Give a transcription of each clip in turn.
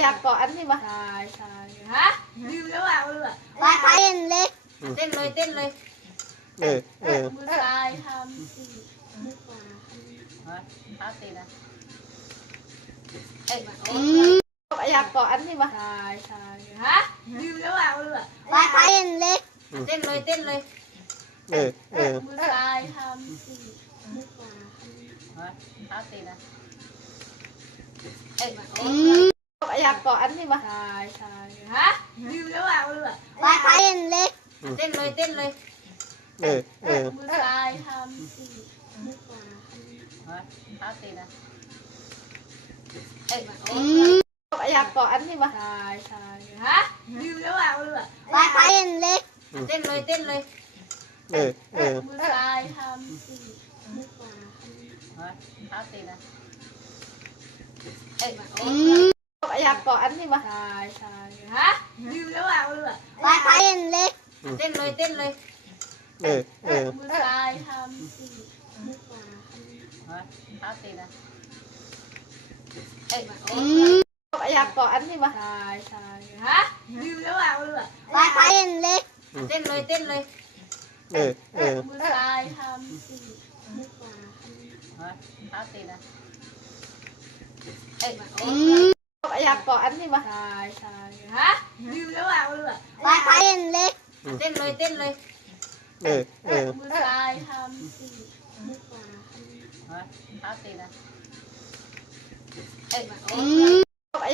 อยากเกาะอันนี้ปะใช่ฮะลืมแล้วอ่ะลืมอ่ะไปเต้นเลยเต้นเลยเต้นเลยมือซ้ายทำสี่มือขวาท้าตีนะอยากเกาะอันนี้ปะใช่ฮะลืมแล้วอ่ะลืมอ่ะไปเต้นเลยเต้นเลยเต้นเลยมือซ้ายทำสี่มือขวาท้าตีนะอยากเกาะอันนี้ปะใช่ฮะลืมแล้วอ่ะลืมอ่ะไปเต้นเลยเต้นเลยเต้นเลยมือซ้ายทำสี่มือขวาท้าตีนะอยากเกาะอันนี้ปะใช่ฮะลืมแล้วอ่ะลืมอ่ะไปเต้นเลยเต้นเลยเต้นเลยมือซ้ายทำสี่มือขวาท้าตีนะอยากเกาะอันนี้ปะใช่ฮะลืมแล้วอ่ะลืมอ่ะไปเต้นเลยเต้นเลยเต้นเลยมือซ้ายทำสี่มือขวาท้าตีนะอยากเกาะอันนี้ปะใช่ฮะลืมแล้วอ่ะลืมอ่ะไปเต้นเลยเต้นเลยเต้นเลยมือซ้ายทำสี่มือขวาท้าตีนะอยากเกาะอันนี้ปะใช่ฮะลืมแล้วอ่ะลืมอ่ะไปเต้นเลยเต้นเลยเต้นเลยมือซ้ายทำสี่มือขวาท้าตีนะ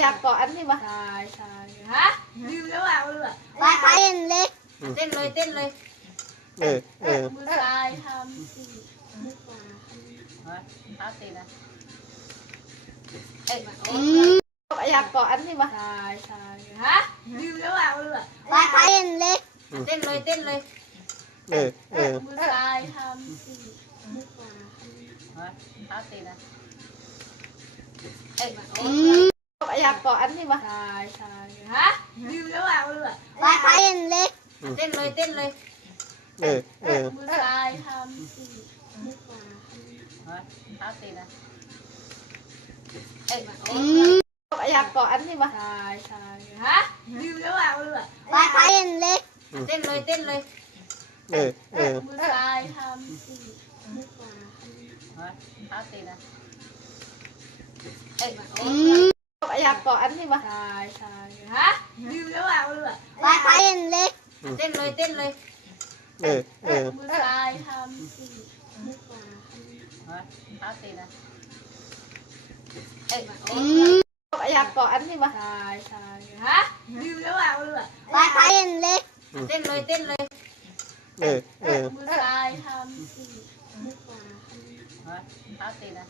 อยากเกาะอันนี้ปะใช่ฮะลืมแล้วอ่ะลืมอ่ะไปเต้นเลยเต้นเลยเต้นเลยมือซ้ายทำสี่มือขวาท้าตีนะอยากเกาะอันนี้ปะใช่ฮะลืมแล้วอ่ะลืมอ่ะไปเต้นเลยเต้นเลยเต้นเลยมือซ้ายทำสี่มือขวาท้าตีนะอยากเกาะอันนี้ปะใช่ฮะลืมแล้วอ่ะลืมอ่ะไปเต้นเลยเต้นเลยเต้นเลยมือซ้ายทำสี่มือขวาท้าตีนะอยากเกาะอันนี้ปะใช่ฮะลืมแล้วอ่ะลืมอ่ะไปเต้นเลยเต้นเลยเต้นเลยมือซ้ายทำสี่มือขวาท้าตีนะอยากเกาะอันนี้ปะใช่ฮะลืมแล้วอ่ะลืมอ่ะไปเต้นเลยเต้นเลยเต้นเลยมือซ้ายทำสี่มือขวาท้าตีนะอยากเกาะอันนี้ปะใช่ฮะลืมแล้วอ่ะลืมอ่ะไปเต้นเลยเต้นเลยเต้นเลยมือซ้ายทำสี่มือขวาท้าตีนะ